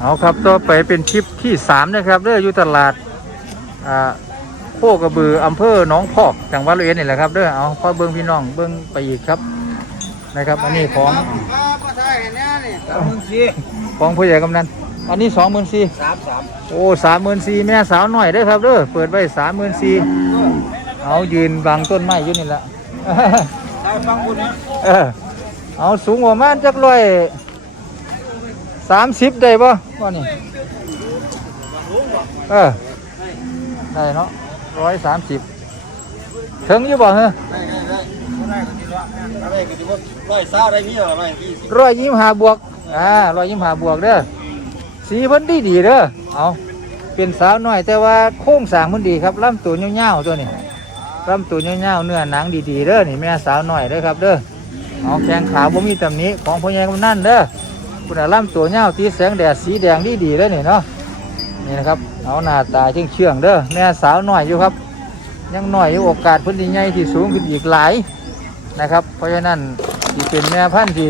เอาครับต่อไปเป็นคลิปที่สามนะครับเด้ออยู่ตลาดอ่าโคกระบืออำเภอหนองพอกจังหวัดร้อยเอ็ดนี่แหละครับเด้อเอาพอเบิ้งพี่น้องเบิ้งไปอีกครับนะครับ อันนี้ของก็ใช่เห็นแน่นี่สามหมื่นสี่ของผู้ใหญ่กำนันอันนี้สองหมื่นสี่สามสามโอ้สามหมื่นสี่แม่สาวหน่อยเด้อครับเด้อเปิดไว้สามหมื่นสี่เอายืนบังต้นไม้อยู่นี่แหละได้ฟังคุณนะเออเอาสูงประมาณจักร้อย สามสิบได้ป่ะว่านี่เออได้เนาะร้อยสามสิบถึงอยู่บ่เหรอได้ได้ได้ได้ก็ดีละร้อยเศร้าได้มีเหรอร้อยยี่สิบร้อยยี่สิบห้าบวกอ่าร้อยยี่สิบห้าบวกเด้อสีเพิ่นดีดีเด้อเอาเป็นสาวหน้อย แต่ว่าโค้งสางมันดีครับลำตัวยาวๆตัวนี้ลำตัวยาวๆเนื้อหนังดีๆเด้อนี่แม่สาวหน้อยเด้อครับเด้อเอาแข้งขาบ่มีตำหนิของพ่อใหญ่กำนันเด้อ คุณอาล่ำตัวยาวตีแสงแดดสีแดงดีดีเลยนี่เนาะนี่นะครับเอาหน้าตาเชื่องเชื่องเด้อแม่สาวหน่อยอยู่ครับ ยังหน่อยอยู่โอกาสพื้นที่ใหญ่ที่สูงขึ้นอีกหลายนะครับ เพราะฉะนั้นที่เป็นแม่พันธุ์ที่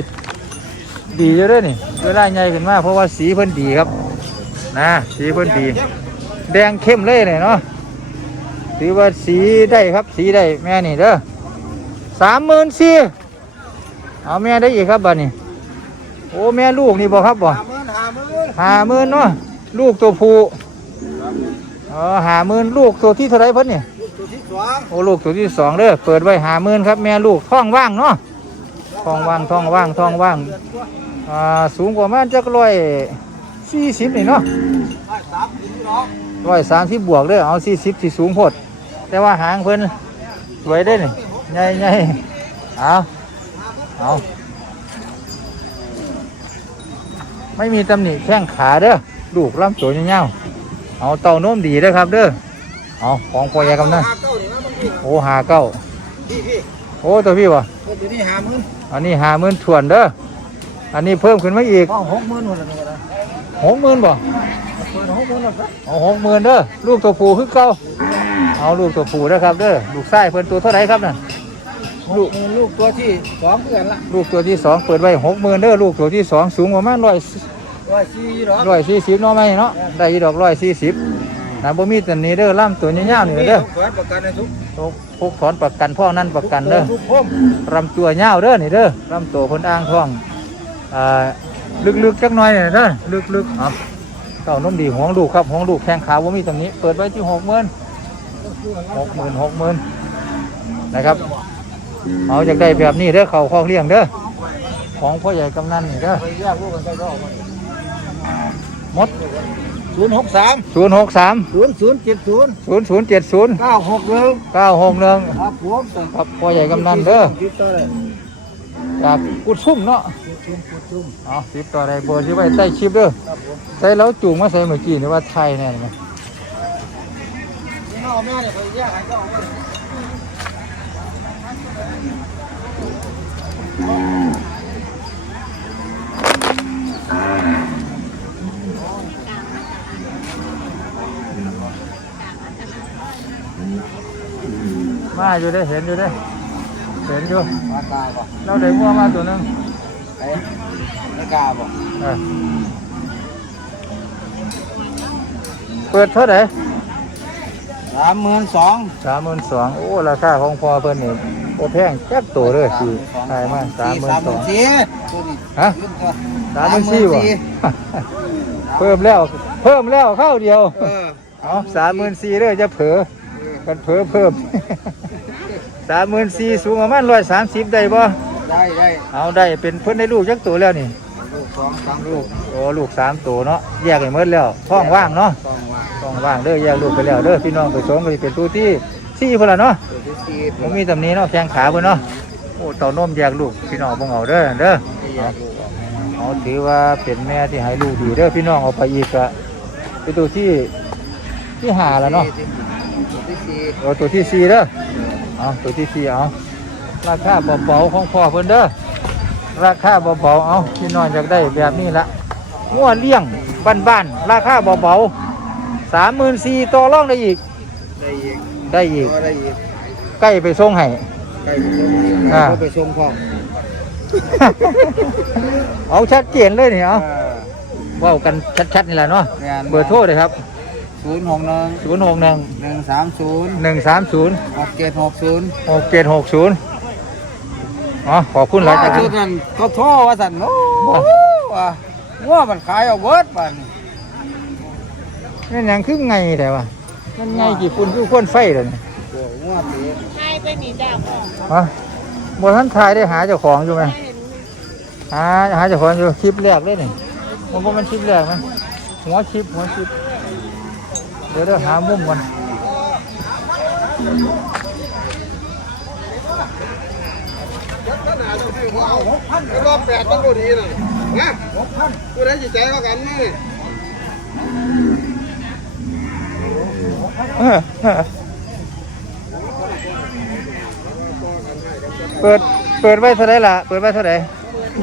ดีอยู่เด้อนี่เวลาใหญ่ขึ้นมาเพราะว่าสีเพิ่นดีครับนะสีเพิ่นดี แดงเข้มเลยเนี่ยเนาะถือว่าสีได้ครับสีได้แม่นี่เด้อสามหมื่นสี่เอาแม่ได้อีกครับบัดนี้ โอ้แม่ลูกนี่บ่ครับบ่ห้าหมื่นห้าหมื่นหาหมื่นเนาะลูกตัวผู้เออหาหมื่นลูกตัวที่เท่าไรเพิ่นเนี่ยตัวที่สองโอ้ลูกตัวที่สองเด้อเปิดไว้หาหมื่นครับ แม่ลูกท้องว่างเนาะท้องว่างท้องว่างท้องว่างอ่าสูงกว่ามันจักร้อยสี่สิบนี่เนาะร้อยสามสิบนี่เนาะร้อยสามสิบบวกเด้อเอาสี่สิบที่สูงโพดแต่ว่าหางเพิ่นสวยได้อนี่ใหญ่ใหญ่เอาเอา ไม่มีตำหนิแข้งขาเด้อลูกลำตัวยาวๆเอาเต่าโน้มดีเด้อครับ เด้อเอาของพ่อใหญ่กำนันห้าเก้านี่นะบางทีโอ้หาเก้าพี่พี่โอ้ตัวพี่วะตัวนี้ห้าหมื่นอันนี้หาหมื่นถ่วนเด้ออันนี้เพิ่มขึ้นมาอีกห้องหกหมื่นคนละนี่ก็ได้หกหมื่นบ่เปิดหกหมื่นแล้วครับเอาหกหมื่นเด้อลูกตัวผู้คือเก่าเอาลูกตัวผู้เด้อครับเด้อลูกไส้เพิ่นตัวเท่าไหรครับน่ะ ลูกลูกตัวที่สองเพื่อนละลูกตัวที่สองเปิดไว้หกหมื่นเด้อลูกตัวที่สองสูงประมาณร้อยร้อยสี่หรอร้อยสี่สิบเนาะไหมเนาะได้อีดอกร้อยสี่สิบนะบ่มีตัวนี้เด้อล่ำตัวยาวๆนี่เด้อเปิดประกันในทุกพกถอนประกันพ่อนั่นประกันเด้อทุกพมลำตัวยาวเด้อนี่เด้อลำตัวเพิ่นอ้างท้องอ่าลึกๆจักหน่อยนี่เด้อลึกๆเอะเต้านมดีห่วงลูกครับห่วงลูกแข้งขาบ่มีตรงนี้ เปิดไว้ที่หกหมื่นหกหมื่นหกหมื่นนะครับ เอาจากได้แบบนี้เด้อเขาคอกเลี้ยงเด้อของพ่อใหญ่กำนันนี่เด้อไปแยกลูกกันได้ก็หมดศูนย์หกสามศูนย์หกสามศูนย์ศูนย์เจ็ดศูนย์ศูนย์ศูนย์เจ็ดศูนย์เก้าหกหนึ่งเก้าหกหนึ่งครับผมครับพ่อใหญ่กำนันเด้อติดต่อเลยจากกุดซุ่มเนาะชุ่มชุ่มเอาติดต่อได้เบอร์ที่ไว้ใต้คลิปเด้อครับผมใส่แล้วจูงมาใส่เมื่อกี้นี่ว่าไทยแน่ไหมนี่เอาแม่เนี่ยไปแยกให้ก็เอา มาอยู่ได้อเห็นอยู่ได้อเห็นอยู่ปากกาบ่เราได้งัวมาตัวหนึงเอ๊ะปากกาบ่เออเปิดเท่าไหร่สามหมื่นสองสามหมื่นสองโอ้ราคาของพอเพิ่นนี่ โอ้แพงแค่ตัวเลยคือขายมาสามหมื่นสองสี่ตัวนี้ฮะยืนตัวสามหมื่นสี่วะเพิ่มแล้ว เพิ่มแล้วเข้าเดียวเออเอาสามหมื่นสี่เด้อจะเผลอกันเผลอเพิ่มสามหมื่นสี่สูงประมาณร้อยสามสิบได้บ่ได้ได้เอาได้เป็นเพิ่นได้ลูกจักตัวแล้วนี่ลูกสองสามลูกโอ้ลูกสามตัวเนาะแยกให้หมดแล้วท้องว่างเนาะสองว่าท้องว่างเด้อแยกลูกไปแล้วเด้อพี่น้องไปสงก็สิเป็นตัวที่สี่พุ่นละเนาะ ตัวที่สี่บ่มีตำหนี้เนาะแข้งขาเพิ่นเนาะโอ้เต่านมแยกลูกพี่น้องบ่เอาเด้อเด้อที่อยากลูกออกเอาถือว่าเป็นแม่ที่ให้ลูกดีเด้อพี่น้องเอาไปอีกก็เป็นตัวที่ที่หาแล้วเนาะตัวที่สี่เอาตัวที่สี่เด้อเอาตัวที่สี่เอาราคาเบาๆของพ่อเพิ่นเด้อราคาเบาๆเอาพี่น้องอยากได้แบบนี้ละงัวเลี้ยงบ้านๆราคาเบาๆสามหมื่นสี่ต่อรองได้อีกได้อีกได้อีกก็ได้อีก ใกล้ไปส่งให้ ใกล้ไปส่งอีกอ่าก็ไปส่งพ่อมเอาชัดเจนเลยนี่เอาอ่าเว้ากันชัดๆนี่แหละเนาะแม่นเบอร์โทรเลยครับศูนย์หกหนึ่งศูนย์หกหนึ่งหนึ่งสามศูนย์หนึ่งสามศูนย์หกเจ็ดหกศูนย์หกเจ็ดหกศูนย์อ๋อขอบคุณหลายว่าจากชุดนั้นก็โทษว่าสันโอ้ว่าว่ามันขายเอาเบิดบันนั่นยังคือไงแต่ว่ามันไงกี่ปุ่นคือควนไฟเลยนี่ โอ้ว่าปีใช่ไปหนีจ้าพ่อฮะบนท่านทายได้หาเจ้าของอยู่ไหมใช่เห็นหาหาเจ้าของอยู่คลิปแรกเลยนี่มันก็มันคลิปแรกไหมหัวคลิปหัวคลิปเดี๋ยวเดี๋ยวหามุมก่อนรอบแปดต้องดูดีน่ะนะหกพันกูได้จิตใจเขากันนี่ เออเออเปิดเปิดไว้เท่าไหรล่ะ เปิดไว้เท่าไหร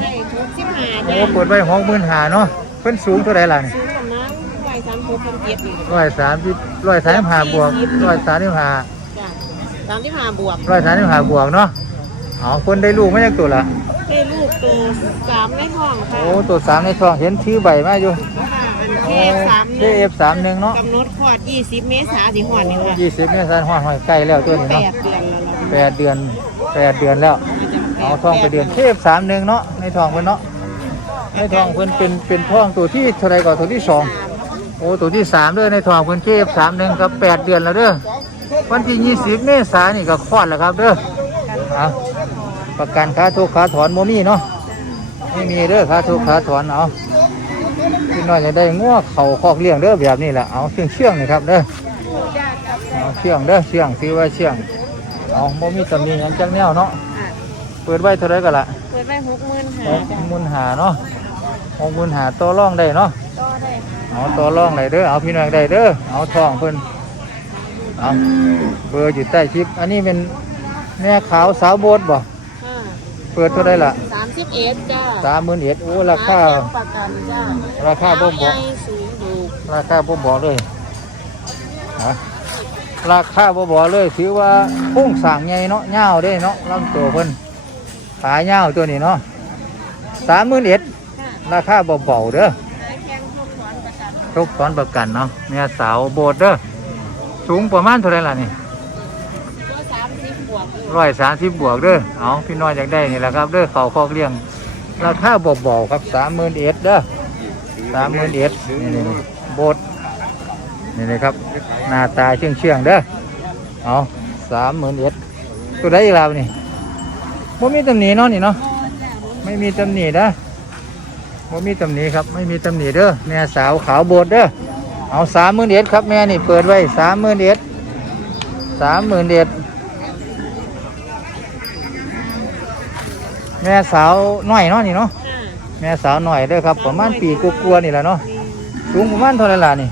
ได้ทุกสิบห้าโอ้จ้าเปิดไว้หกหมื่นหาเนาะเพิ่นสูงเท่าไหรล่ะนี่ซื้อกับน้ำใบสามหกพันเจ็ดนี่ร้อยสามสิบร้อยสามสิบห้าบวกร้อยสามสิบห้าจ้าสามที่ห้าบวกร้อยสามสิบห้าบวกเนาะเอาคนได้ลูกไม่ยังตัวละได้ลูกตัวสามในห้องค่ะโอ้ตัวสามในท้องเห็นถือใบมาอยู่ค่ะอันโอ้เทพสามหเคนึ่งเอฟสามหนึ่งเนาะกำหนดคลอดยี่สิบเมษาสิหอดนี่ค่ะยี่สิบเมษายนห้อยห้อยใกล้แล้วตัวนี้แปเนาะดเดือนแล้วเนาะแปดเดือน แปดเดือนแล้ว เอาทองไปเดือนเคเอฟสามหนึ่งเนาะในทองเพิ่นเนาะในทองเพิ่นเป็นเป็นทองตัวที่เท่าไรก่อนตัวที่สองโอ้ตัวที่สามด้อในทองเพิ่นเคฟสามหนึ่งครับแปดเดือนแล้วเด้อวันที่ยี่สิบเมษายนนี่ก็คลอดแล้วครับเด้อเอาประกันค่าทุกค่าถอนโมมี่เนาะไม่มีเด้อค่าทุกค่าถอนเอาพี่น้อยจะได้ง้อเข่าคอกเลี้ยงเด้อแบบนี้แหละเอาเชื่องเชื่องนี่ครับเด้อเอาเชื่องเด้อเชื่องซื้อไว้เชื่อง เอาโมมี่ตำหนิหยังจังแนวเนาะอะเปิดไว้เท่าไรก็ละเปิดไว้หกหมื่นหห้ากจ้าหมุนหาเนาะหกหมุนหาตัวร่องได้เนาะต่อได้เอาตัวร่องไหนเด้อ เอาพี่น้องได้เด้อ เอาทองเพิ่นเอาเบอร์อยู่ใต้คลิป อันนี้เป็นแม่ขาวสาวโบดบ่ค่ะเปิดเท่าไรล่ะสามสิบเอ็ดจ้าสามหมื่นเอ็ดโอ้ราคาหเครื่องประกันจ้าราคาบ่บอกใหญ่สูงดูราคาบ่บอกเลยฮะ ราคาบ่บอกเลยถือว่าโค้งสร้างใหญ่เนาะยาวเด้เนาะลำตัวเพิ่นขายาวตัวนี้เนาะสามหมื่นเอ็ดราคาเบาเด้อนายแข้งทุกถอนประกันทุกตอนประกันเนาะแม่สาวโบดเด้อสูงประมาณเท่าไหรล่ะนี่ตัวสามสิบบวกร้อยสามสิบบวกเด้อเอาพี่น้อยอยากได้นี่แหละครับเด้อเขาคอกเลี้ยงราคาเบาครับสามหมื่นเอ็ดเด้อสามหมื่นเอ็ดนี่นี่โบด นี่เลยครับ หน้าตาเชื่องเชื่องๆเด้อเอาสามหมื่นเอ็ดตัวได้อีกแล้วนี่บ่มีตำหนิเนาะนี่เนาะไม่มีตำหนินะบ่มีตำหนิครับ ไม่มีตำหนิเด้อแม่สาวขาวโบดเด้อเอาสามหมื่นเอ็ดครับแม่นี่เปิดไว้สามหมื่นเอ็ดสามหมื่นเอ็ดแม่สาวน้อยเนาะนี่เนาะอ่าแม่สาวหน่อยเด้อครับประมาณปีกลัวาๆนี่แหละเนาะสูงประมาณเท่าไหรล่ะนี่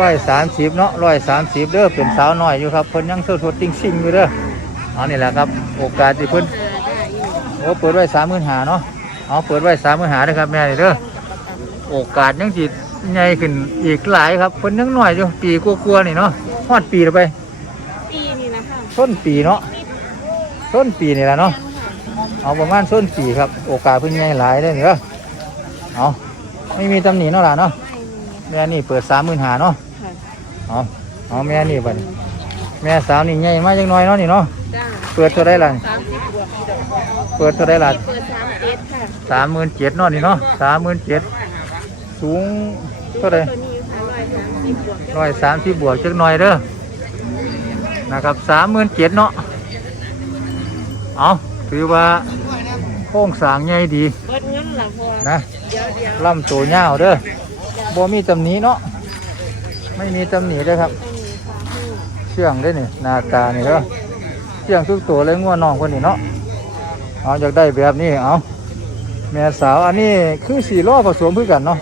ร้อยสามสิบร้อยสามสิบเนาะร้อยสามสิบเด้อเป็นสาวน้อยอยู่ครับเพิ่นยังสดสดๆจริงซิงๆอยู่เด้อเอานี่แหละครับ โอกาสที่เพิ่นหาได้อยู่โอ้เปิดไว้สามหมื่นหาเนาะเอาเปิดไว้สามหมื่นหาเด้อครับแม่นี่เด้อโอกาสยังสิใหญ่ขึ้นอีกหลายครับเพิ่นยังน้อยอยู่ปีกลัวาๆนี่เนาะฮอดปีแล้วไป ปีนี่นะคะต้นปีเนาะต้นปีนี่แหละเนาะเอาประมาณต้นปีครับ โอกาสเพิ่นใหญ่หลายเด้อนี่เด้อเอาไม่มีตำหนิเนาะล่ะเนาะไม่มีแม่นี่เปิดสามหมื่นหาเนาะค่ะ เอาเอาแม่นี่บัดนี้แม่สาวนี่ใหญ่มากจังน้อยเนาะนี่เนาะจ้าเปิดเท่าไรล่ะสามสิบบวกเปิดเท่าไรล่ะเปิดสามเจ็ดค่ะสามหมื่นเจ็ดเนาะนี่เนาะสามหมื่นเจ็ดสูงเท่าไรตัวนี้ค่ะร้อยสามสิบบวกร้อยสามสิบบวกจักหน่อยเด้อนะครับสามหมื่นเจ็ดเนาะเอาถือว่าโค้งสร้างใหญ่ดีเบิดเงินหลังพอนะเดี๋ยวเดี๋ยวลำตัวยาวเด้อบ่มีตำหนิเนาะ ไม่มีตำหนิเด้อครับต้องมีค่ะอืมเชื่องได้นี่หน้าตานี่เด้อเชื่องทุกตัวเลยง่วน้องคนนี้เนาะเอาอยากได้แบบนี้เอาแม่สาวอันนี้คือสีล้อผสมเพื่อกันเนาะ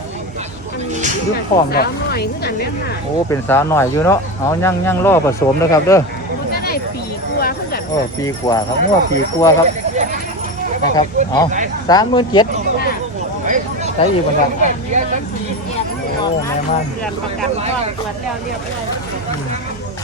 อันนี้ยุคพร้อมเนอะสาวหน่อยคือกันเนี่ยค่ะโอ้เป็นสาวหน่อยอยู่เนาะเอายั่งยั่งล้อผสมนะครับเด้อมันก็ได้ปีกว่าคือกันโอ้ปีกว่าครับงัวปีกว่าครับนะครับเอาสามหมื่นเจ็ดใช้อีกเหมือนกัน โอ้แม่มันเดือนประกันก็ตรวจแล้วเรียบร้อย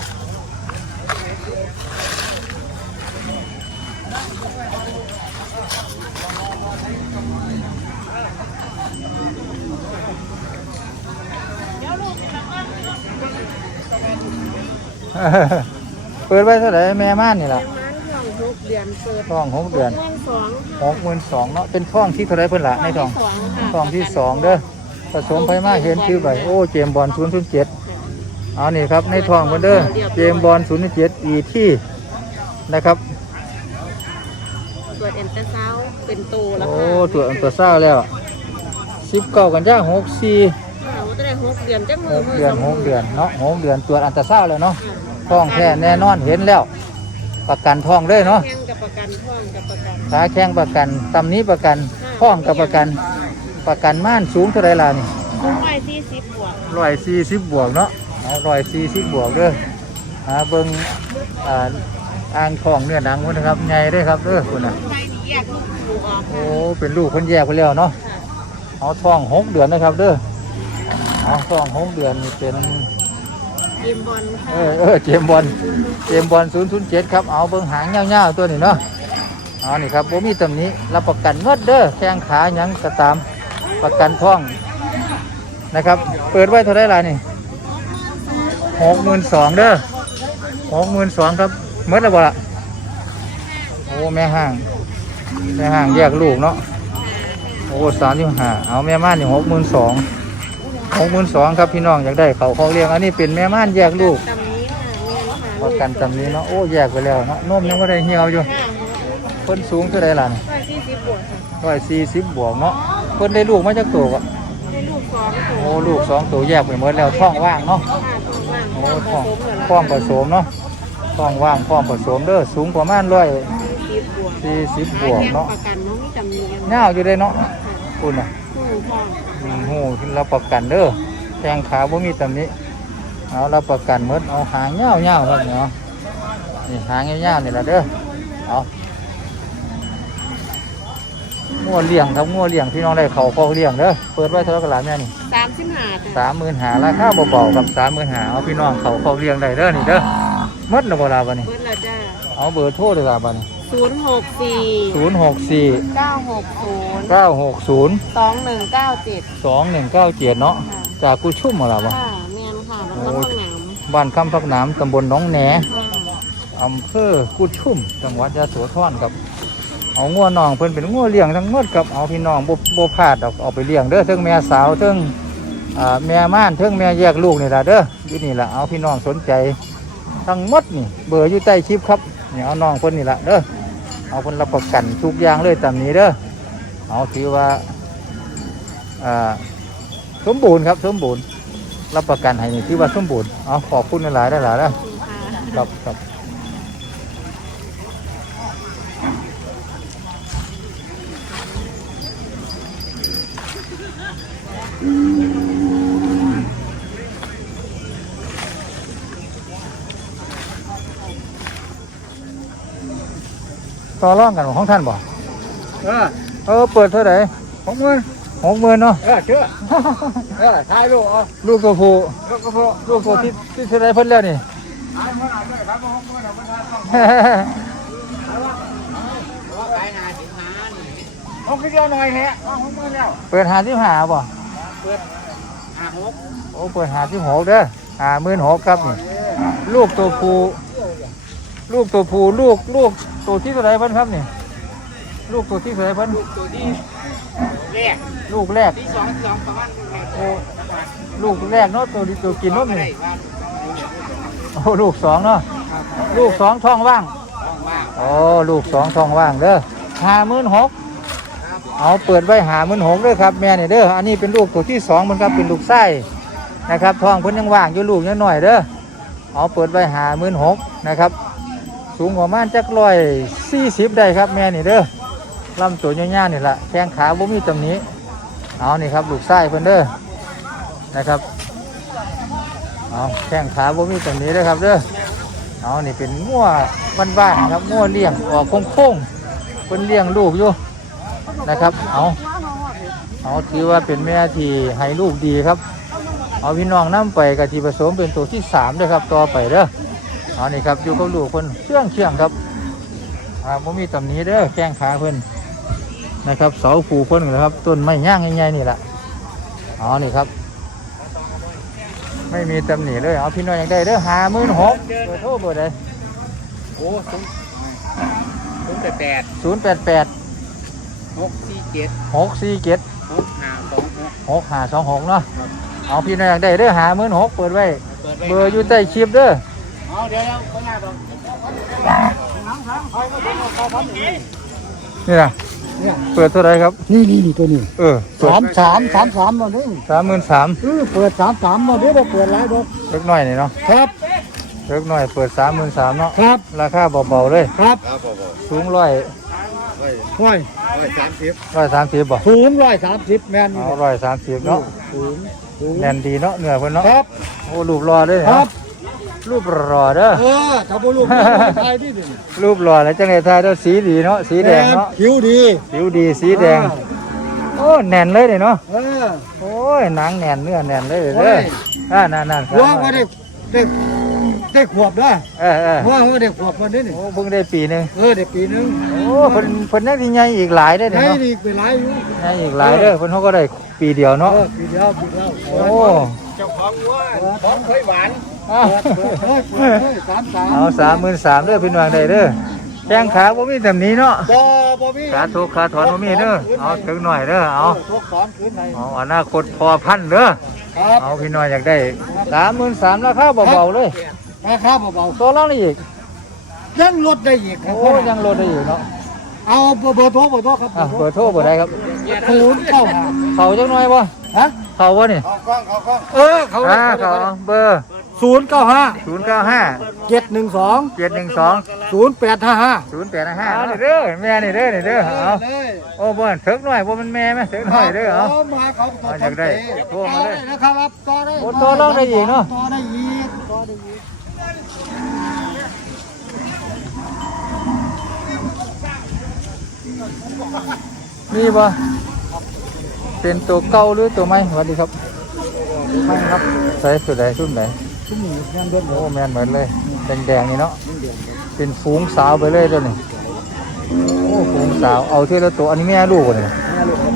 เปิดไว้เท่าไหร่แม่ม่านนี่ล่ะท้องหกเดือนเปิดท้องหกเดือนสองหกหมื่นสองเนาะเป็นท่องที่เท่าไรเพิ่นละในท้องท่องที่สองเด้อ ผสมไปมาเห็นชื่อใบโอ้เจมส์บอลศูนย์ศูนย์เจ็ดเอานี่ครับในท้องเพิ่นเด้อเจมส์บอลศูนย์เจ็ดอีที่นะครับตรวจเอ็นเตอร์เซาด์เป็นโตแล้วโอ้ค่ะตัวอันตัวเศร้าแล้วสิบเก้ากันย่างหกสี่ค่ะว่าจะได้หกเดือนจังมืหอกมือเดือนสงหมืกเดือนเนาะหกเดือนตรวจอันตราซาวด์แล้วเนาะค่ะท้องแท้แน่นอนเห็นแล้ว ประกันท้องเลยเนาะแข่งกับประกันท่องกับประกันขาแข้งประกันตำนี้ประกันท้องกับประกัน ประกันม่านสูงเท่าไรล่ะนี่ผมไปที่สิบบวกร้อยสี่สิบบวกเนาะเอาร้อยสี่สิบบวกเด้อหาเบิ่งอ่าอ่างทองเนื้อหนังพุ่นนะครับใหญ่เด้อครับเด้อคุณน่ะไปนี่แยกลูกดูออกโอ้เป็นลูกคนแยกไปแล้วเนาะค่ะเอาท้องหกเดือนนะครับเด้อเอาท้องหกเดือนนี่เป็นเกมบอลค่ะเออเออเจมส์บอลเจมส์บอลศูนย์ศูนย์เจ็ดครับเอาเบิ่งหางเงาวๆตัวนี้เนาะเอานี่ครับผมมีตำหนี้รับประกันหมดเด้อแข้งขาหยังก็ตาม ประกันท้องนะครับ เปิดไว้เท่าไรล่ะนี่หกหมื่นสองเด้อหกหมื่นสองครับเมื่อไรบ่ละโอ้แม่ห้าง แม่ห้างแยกลูกเนาะโอ้สามสิบห้าเอาแม่ม่านนี่หกหมื่นสองหกหมื่นสองครับพี่น้องอยากได้เขาเขาเลี้ยงอันนี้เป็นแม่ม่านแยกลูกตำนี้ค่ะเงินค่ะประกันตำนี้เนาะโอ้แยกไปแล้วเนาะนมยังไม่ได้เหี่ยวอยู่ค่ะเพิ่นสูงเท่าไรล่ะไปที่สิบบวกค่ะร้อยสี่สิบบวกเนาะเพิ่นได้ลูกมาจากตัวก็ได้ลูกสองตัวโอ้ลูกสองตัวแยกไปหมดแล้วท้องว่างเนาะค่ะตัวว่างโอ้ผท้องสมเหรอพร้อมผสมเนาะท้องว่างพร้อมผสมเด้อสูงประมาณร้อยสิบบวกสี่สิบบวกเนาะประกันน้องมีจำเนียนเงาวอยู่ได้เนาะค่ะคุณน่ะคู่พ่ออืมหูเราประกันเด้อแทงขาบ่มีตำหนี้เอาเราประกันหมดเอาหางเงาเงาๆครับเนาะนี่หางเงาๆนี่ละเด้อเอา งัวเลี้ยงครับงัวเลี้ยงพี่น้องได้เขาเขาเลี้ยงเด้อเปิดไว้เท่าไหร่กันล่ะแม่นี่สามสิบห้าจ้ะสามหมื่นหาราคาเบาๆครับสามหมื่นหาเอาพี่น้องเขาเขาเลี้ยงได้เด้อนี่เด้อหมดแล้วบ่ล่ะบัดนี้ เบิร์ดละจ้าเอาเบอร์โทรเลยล่ะบัดนี้ศูนย์หกสี่ศูนย์หกสี่เก้าหกศูนย์เก้าหกศูนย์สองหนึ่งเก้าเจ็ดสองหนึ่งเก้าเจ็ดเนาะจากกุชุ่มมาล่ะบ่ค่ะแมนค่ะแล้วก็ห้องน้ำบ้านคำพักน้ำตำบลหน้องแหนค่ะอำเภอกุดชุ่ม จังหวัดยะโสธรครับ เอางัวน้องเพิ่นเป็นงัวเลี้ยงทั้งหมดครับเอาพี่น้องบ่บ่พลาดดอกเอาไปเลี้ยงเด้อเทั้งแม่สาวเทั้งอ่าแม่ม่านเทั้งแม่แยกลูกนี่ล่ะเด้ออยู่นี่ล่ะเอาพี่น้องสนใจทั้งหมดนี่ เบอร์อยู่ใต้คลิปครับเนี่ยเอาน้องเพิ่นนี่ล่ะเด้อเอาเพิ่นรับประกันทุกอย่างเลยตามนี้เด้อเอาถือว่าอ่าสมบูรณ์ครับสมบูรณ์รับประกันให้นี่ถือว่าสมบูรณ์เอาขอบคุณหลายๆได้หลายๆเด้อขอบคุณค่ะครับครับ ต่อร่องกันของท่านบ่เออเออเปิดเท่าไหร่ของมึงหกหมื่นเนาะเออเชื่อเออถ่ายรูปเอาลูกตัวผู้แล้วก็พอลูกตัวที่ที่เท่าไหรเพิ่นแล้วนี่ถ่ายมาหน่อยด้วยครับของมึงเอาไปถ่ายต้องของพี่เดียวหน่อยแฮะเอาของมึงแล้วเปิดหาที่หาบ่อะหกโอ้เปิดหาที่หกเด้อหาหมื่นหกครับนี่ลูกตัวผู้ ลูกตัวผู้ลูกลูกตัวที่เท่าไหรเพิ่นครับนี่ลูกตัวที่เท่าไหรเพิ่นตัวที่แรกลูกแรกที่สองที่สองประมาณนี้โอ้ลูกแรกเนาะตัวที่ตัวกินนมได้นี่ว่าโอ้ลูกสองเนาะลูกสองท้องว่างต้องว่างโอ้ลูกสองท้องว่างเด้อหาหมื่นหกเอาเปิดไว้หาหมื่นหกเด้อครับแม่นี่เด้ออันนี้เป็นลูกตัวที่สองมันครับเป็นลูกไส้นะครับท้องเพิ่นยังว่างอยู่ลูกยังหน่อยเด้อเอาเปิดไว้หาหมื่นหกนะครับ สูงประมาณจักร้อยสี่สิบได้ครับแม่นี่เด้อลำตัวย่าวๆนี่แหละแข้งขาบ่มีตำหนี้เอานี่ครับลูกไส้เพิ่นเด้อนะครับเอาแข้งขาบ่มีตำหนี้เด้อครับเด้อเอานี่เป็นงัวบ้านๆครับงัวเลี้ยงออกโค้งๆเพิ่นเลี้ยงลูกอยู่นะครับเอาเอาถือว่าเป็นแม่ที่ให้ลูกดีครับ เอาพี่น้องน้ำไปกะทิผสมเป็นตัวที่สามเด้อครับต่อไปเด้อ เอานี่ครับอยู่กับลูกคนเชื่องเชื่องครับอ่าผมมีตำหนี้เด้อแข้งขาเพิ่นนะครับเสาผูเพิ่นนะครับต้นไม้ย่างใหญ่ๆนี่แหละเอานี่ครับ ไม่มีตำหนิเลยเอาพี่น้อยอยากได้เด้อหาหมื่นหกเบอร์โทรเบอร์ใดโอ้ศูนย์ศูนย์แปดแปดศูนย์แปดแปดหกสี่เจ็ดหกสี่เจ็ดหกห้าสองหกหกหาสองหกเนาะเอาพี่น้อยอยากได้เด้อหาหมื่นหกเปิดไว้เปิดเบอร์อยู่ใต้คลิปเด้อ เอาเดี๋ยวเดี๋ยวไม่ยากหรอกนี่นะเปิดเท่าไหรครับ นี่นี่นี่ตัวนี้ เออเปิดสามสามสามสามมาดิสามหมื่นสามเออเปิดสามสามมาดิเราเปิดหลายดอกเล็กน้อยนี่เนาะ ครับเล็กน้อยเปิดสามหมื่นสามเนาะ ครับ ราคาเบาๆเลย ครับครับผมสูงร้อยห้อยร้อยสามสิบร้อยสามสิบบ่ศูนย์ร้อยสามสิบแมนเอาร้อยสามสิบเนาะศูนย์ศูนย์แน่นดีเนาะเนื้อเพิ่นเนาะ ครับ โอ้รูปรอเลยครัเนาะบ รูปรอเด้อ เออถ้าบุรุษไทยดิรูปรอแล้วจังได๋ทายเด้อสีดีเนาะ สีแดงเนาะ ผิวดีผิวดีสีแดง โอ้แน่นเลยนี่เนาะ เออ โอ้ยหนังแน่นเนื้อแน่นเลยโอ้เด้อยอ่านั่นๆหัวว่าได้ได้ได้ขวบได้เออเออหัวว่าได้ขวบมันนี่นี่โอ้เพิ่งได้ปีหนึงเออได้ปีนึงโอ้เพิ่นเพิ่นยังสิใหญ่อีกหลายได้อได้นี่เนาะดีไปหลายอยู่ใหญ่อีกหลายเด้อเพิ่นเขาก็ได้ปีเดียวเอเนาะอปีเดียวปีเดียวโอ้เจ้าของวัวของเคยหวาน อะเปิดเปิดเปิดเปิดสามสามเอา33,000เด้อพี่น้องได้เด้อแข้งขาบ่มีแบบนี้เนาะบ่บ่มีขาทุกขาถอนบ่มีเด้อเอาถึงหน่อยเด้อเอาทุกสอนคืนไหนเอาอนาคตพอพันเด้อครับเอาพี่น้อยอยากได้33,000ราคาเบาๆเลยราคาเบาตัวล่างนี่อีกๆยังลดได้อีกครับโอ้ยังลดได้อยู่เนาะเอาเบอร์เบอร์โทรเบอร์โทรครับอะเบอร์โทรเบอร์ใดครับศูนย์เก้าห้าเขาจังหน่อยบ่ฮะเขาบ่นี่เอากล้องเอากล้องเออเขาอ่าเขาเบอร์ ศูนย์เก้าห้า095เจ็ดหนึ่งสอง712ศูนย์แปดห้าห้า085นี่เด้อแม่นี่เด้อนี่เด้อเอาเลยโอ้บ่เถิกหน่อยบ่มันแม่ไหมเถิกหน่อยเด้อเอามาเขาเอาอยากได้โทรมาเลยอนะครับต่อได้โอ้ต่อรองได้อีกเนอะต่อได้อีกต่อได้อีกนี่บ่เป็นตัวเก่าหรือตัวใหม่สวัสดีครับไม่ครับใส่ตัวใดรุ่นไหน ชุ่มหนึ่งแค่เดือนโอ้แม่นเหมือนเลยแดงๆนี่เนาะเป็นฝูงสาวไปเลยเด้อนี่โอ้ฝูงสาวเอาเท่าละตัวอันนี้แม่ลูกบ่นี่แม่ลูกครับ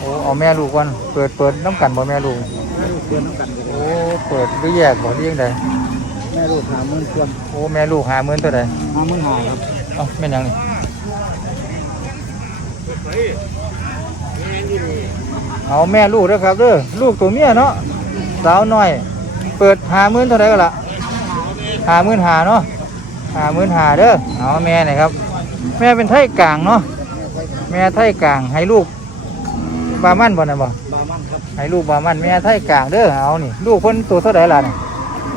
โอ้เอาแม่ลูกก่อนเปิดเปิดน้ำกันบ่แม่ลูกแม่ลูกเดือนน้ำกันกันโอ้เปิดหรือแยกบ่หรือยังไงแม่ลูกหาเงินเพื่อนโอ้แม่ลูกหาหมื่นเท่าใดหาเงินหาครับเอ้าแม่นหยังนี่เอาแม่ลูกเด้อครับเด้อลูกตัวเมียเนาะสาวน้อย เปิดหาหมื่นเท่าไหร่ก็ล่ะหาหมื่นหาเนาะหาหมื่นหาเด้อเอาแม่หน่อยครับ แม่เป็นไทยกลางเนาะแม่ไทยกลางให้ลูกบามันบ่น่ะบ่บามันครับให้ลูกบามันแม่ไทยกลางเด้อเอานี่ลูกเพิ่นตัวเท่าไหร่ล่ะนี่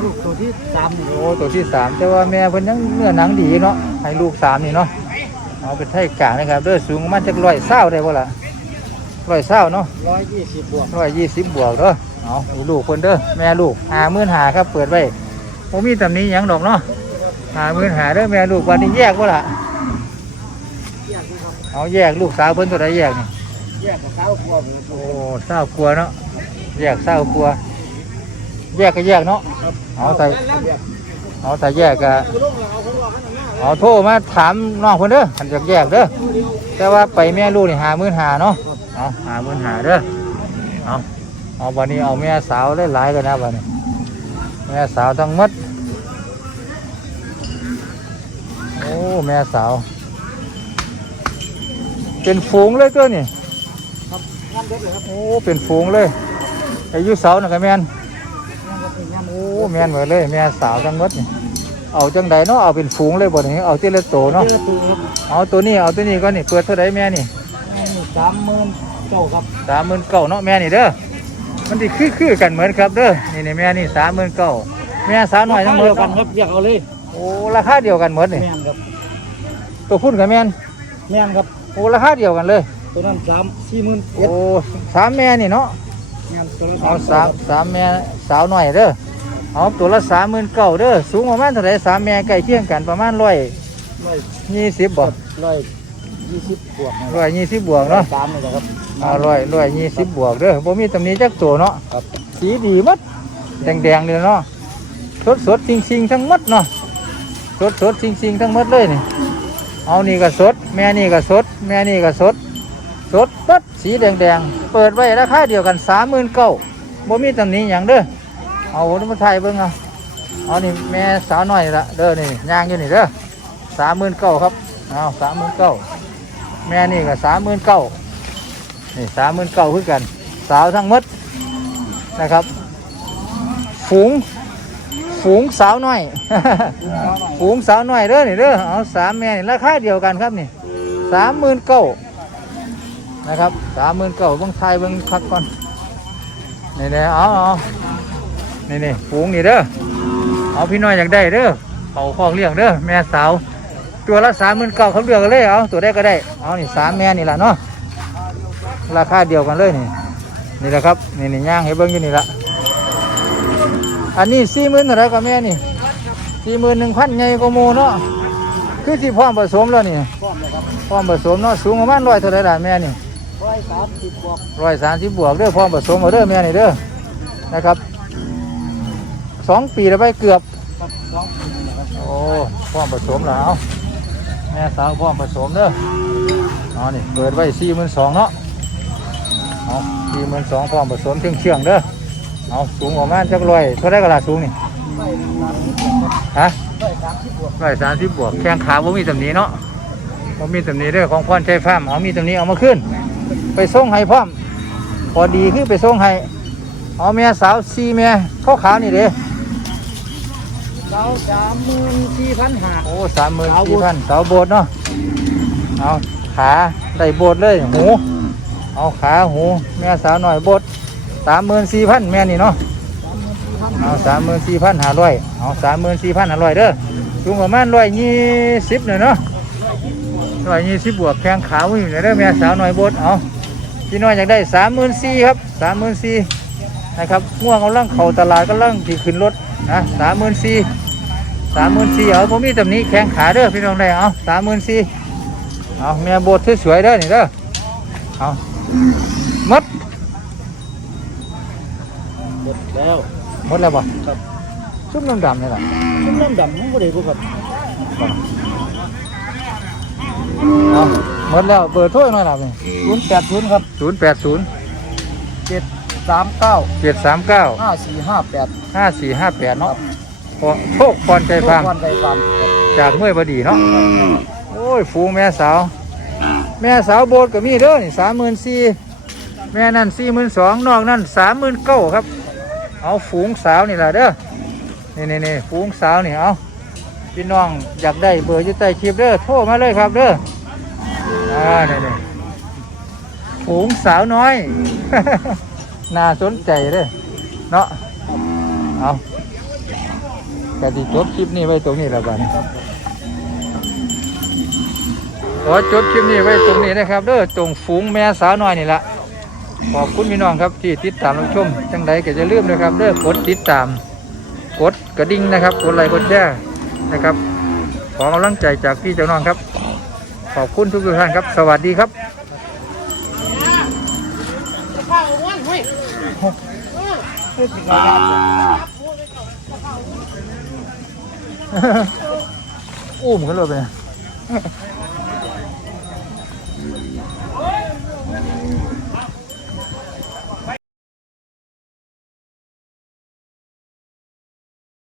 ลูกตัวที่สามนี่โอ้ตัวที่สามแต่ว่าแม่เพิ่นยังเนื้อหนังดีเนาะให้ลูกสามนี่เนาะเอาเป็นไทยกลางนะครับเด้อสูงประมาณจักร้อยเศร้าได้บ่ล่ะร้อยเศร้าเนาะร้อยยี่สิบบวกร้อยยี่สิบบวกเด้อ เอานี่ลูกคนเด้อแม่ลูกหาหมื่นหาครับ เปิดไว้ผมมีตำหนี้ยังดอกเนาะหาหมื่นหาเด้อแม่ลูกวันนี้แยกบ่ล่ะเอาแยกลูกสาวเพิ่นตัวใดแยกนี่แยกกับข้าวครัวผมโอ้เศร้ากลัวเนาะแยกเศร้ากลัว แยกก็แยกเนาะเอาใส่เอาใส่แยกก็เอาโทรมาถามน้องคนเด้อหันจากแยกเด้อแต่ว่าไปแม่ลูกนี่หามื่นหาเนาะเอาหามื่นหาเด้อเอา เอาวันนี้เอาแม่สาวได้หลายกันนะวันนี้แม่สาวทั้งหมดโอ้แม่สาว เป็นฝูงเลยตัวนี่งานเด็ดเลยครับโอ้เป็นฝูงเลยอายุสาวน่ะก็แม่นงานเด็ดงานโอ้แม่นเหมือนเลยแม่สาวทั้งหมดนี่เอาจังใดเนาะเอาเป็นฝูงเลยบ่นี่เอาทีละโตเนาะเจอตัวครับเอาตัวนี้เอาตัวนี้ก็นี่เปิดเท่าไรแม่นี่สามหมื่นเจ้าครับสามหมื่นเก้าเนาะแม่นี่เด้อ มันดีคือคือกันเหมือนครับเด้อนี่นี่แม่นี่สามหมื่นเก้าแม่สาวน้อยทั้งหมดเดียวกันครับอยากเอาเลยโอ้ราคาเดียวกันหมดนี่แม่นครับตัวพุ่นกับแม่นแม่นครับโอ้ราคาเดียวกันเลย ตัวนั้นสามสี่หมื่นเอ็ดโอ้สามแม่นี่เนาะงานตัวละเอาสามสามแม่สาวน้อยเด้อเอาตัวละสามหมื่นเก้าเด้อสูงประมาณเท่าไหร่สามแม่ใกล้เคียงกันประมาณร้อยร้อยยี่สิบบ่ร้อย ยี่สิบบวกนะคร้รับอยยี่สิบบวกเนาะสามเลยครับเอาร้อยร้อยยี่สิบบวกเด้อบ่มีตำหนิจักตัวเนาะครับสีดีหมัดแดงๆเลยเนาะสดสดๆจริงๆทั้งหมดเนาะสดสดๆจริงๆทั้งหมดเลยนี่เอานี่ก็สด แม่นี่ก็สด แม่นี่ก็สด สดปัดสีแดงๆเปิดไว้ราคาเดียวกันสามหมื่นเก้าบ่มีตำหนิหยังเด้อเอาโอ้นี่มาไทยเบิ่งเอาเอานี่แม่สาวหน่อยละเด้อนี่ย่างอยู่นี่เด้อสามหมื่นเก้าครับเอาสามหมื่นเก้า แม่นี่ก็สามหมื่นเก้านี่สามหมื่นเก้าคือกัน สาวทั้งหมดนะครับ ฝูง ฝูงสาวน้อย ฝูงสาวน้อยเด้อนี่เด้อเอาสามแม่นี่ราคาเดียวกันครับนี่สามหมื่นเก้านะครับสามหมื่นเก้าเบิ้งไทยเบิ้งคักก่อนนี่เนี่ยเอาเอานี่นี่ฝูงนี่เด้อเอาพี่น้อยอยากได้เด้อเขาคอกเลี้ยงเด้อแม่สาว ตัวละสามหมื่นเก้าเขาเลือกกันเลยเอาตัวได้ก็ได้เอานี่สามแม่นี่แหละเนาะราคาเดียวกันเลยนี่นี่แหละครับนี่นี่ย่างให้เบิ้งอยู่นี่ละอันนี้สี่หมื่นเท่าไรกับแม่นี่สี่หมื่นหนึ่งพันไงก็โมเนาะคือที่พร้อมผสมแล้วนี่พร้อมผสมเนาะสูงประมาณร้อยเท่าไรล่ะแม่นี่ร้อยสามสิบบวกร้อยสามสิบบวกเด้อพร้อมผสมเอาเด้อแม่นี่เด้อนะครับสองปีแล้วไปเกือบโอ้พร้อมผสมแล้ว แม่สาวพร้อมผสมเด้อเอานี่เปิดไว้สี่หมื่นสองเนาะเอาสี่หมื่นสองพร้อมผสมเครื่องเชื่องเด้อเอาสูงประมาณจักร้อยเท่าไรก็ล่ะสูงนี่ฮะร้อยสามสิบบวกร้อยสามสิบบวกแข้งขาบ่มีตำหนิเนาะบ่มีตำหนิเด้อของพรชัยฟามเอามีตำหนิเอามาขึ้น ไปส่งให้พร้อมพอดีคือไปส่งให้เอาแม่สาวซีแม่ขาวขาวนี่เด้ เสาสามหมื่นสี่พันห้าโอ้สามหมื่นสี่พันสาวโบดเนาะเอาขาได้โบดเลยหูเอาขาหูแม่สาวหน่อยโบดสามหมื่นสี่พันแม่นี่เนาะเอาสามหมื่นสี่พันห้าร้อยเอาสามหมื่นสี่พันห้าร้อยเด้อสูงประมาณร้อยยี่สิบหน่อยเนาะร้อยยี่สิบบวกแข้งขาวอยู่ในเรื่องแม่สาวน้อยบดเอาพี่น้อยอยากได้สามหมื่นสี่ครับสามหมื่นสี่นะครับง่วงกำลังเข่าตลาดกำลังที่ขึ้นรถนะสามหมื่นสี่ สามหมื่นสี่เอาผมมีตำหนี้แข้งขาเด้อพี่น้องได้เอาสามหมื่นสี่เอาแม่บดสวยๆเด้อนี่เด้อเอาหมดหมดแล้วหมดแล้วบ่ครับชุบน้ำดำนี่แหละชุ่มน้ำดำมันก็ได้กูครับเอาหมดแล้วเบอร์โทรหน่อยล่ะนี่ศูนย์แปดศูนย์ครับศูนย์แปดศูนย์เจ็ดสามเก้าเจ็ดสามเก้าห้าสี่ห้าแปดห้าสี่ห้าแปดเนาะพอ โชคพรใจฟาร์มวันใดฟาร์มครับจากเมื่อยบดีเนาะโอ้ยฝูงแม่สาว แม่สาวโบดก็มีเด้อนี่สามหมื่นสี่แม่นั่นสี่หมื่นสองนอกนั่นสามหมื่นเก้าครับ เอาฝูงสาวนี่แหละเด้อนี่นี่นี่ฝูงสาวนี่เอาพี่น้องอยากได้เบอร์อยู่ใต้คลิปเด้อโทรมาเลยครับเด้ออ่านี่นี่ฝูงสาวน้อย น่าสนใจเด้อเนาะเอา กติจบคลิปนี้ไว้ตรงนี้แล้วบ้านี้ขอจบคลิปนี้ไว้ตรงนี้นะครับเด้อตรงฝูงแม่สาวน้อยนี่ละขอบคุณพี่น้องครับที่ติดตามรับชมจังใดก็จะลืมนะครับเด้อกดติดตาม กดกระดิ่งนะครับกดไลค์กดแชร์นะครับ ขอกำลังใจจากพี่เจ้าน้องครับ ขอบคุณทุกท่านครับ สวัสดีครับ อุ้มขึ้นรถไป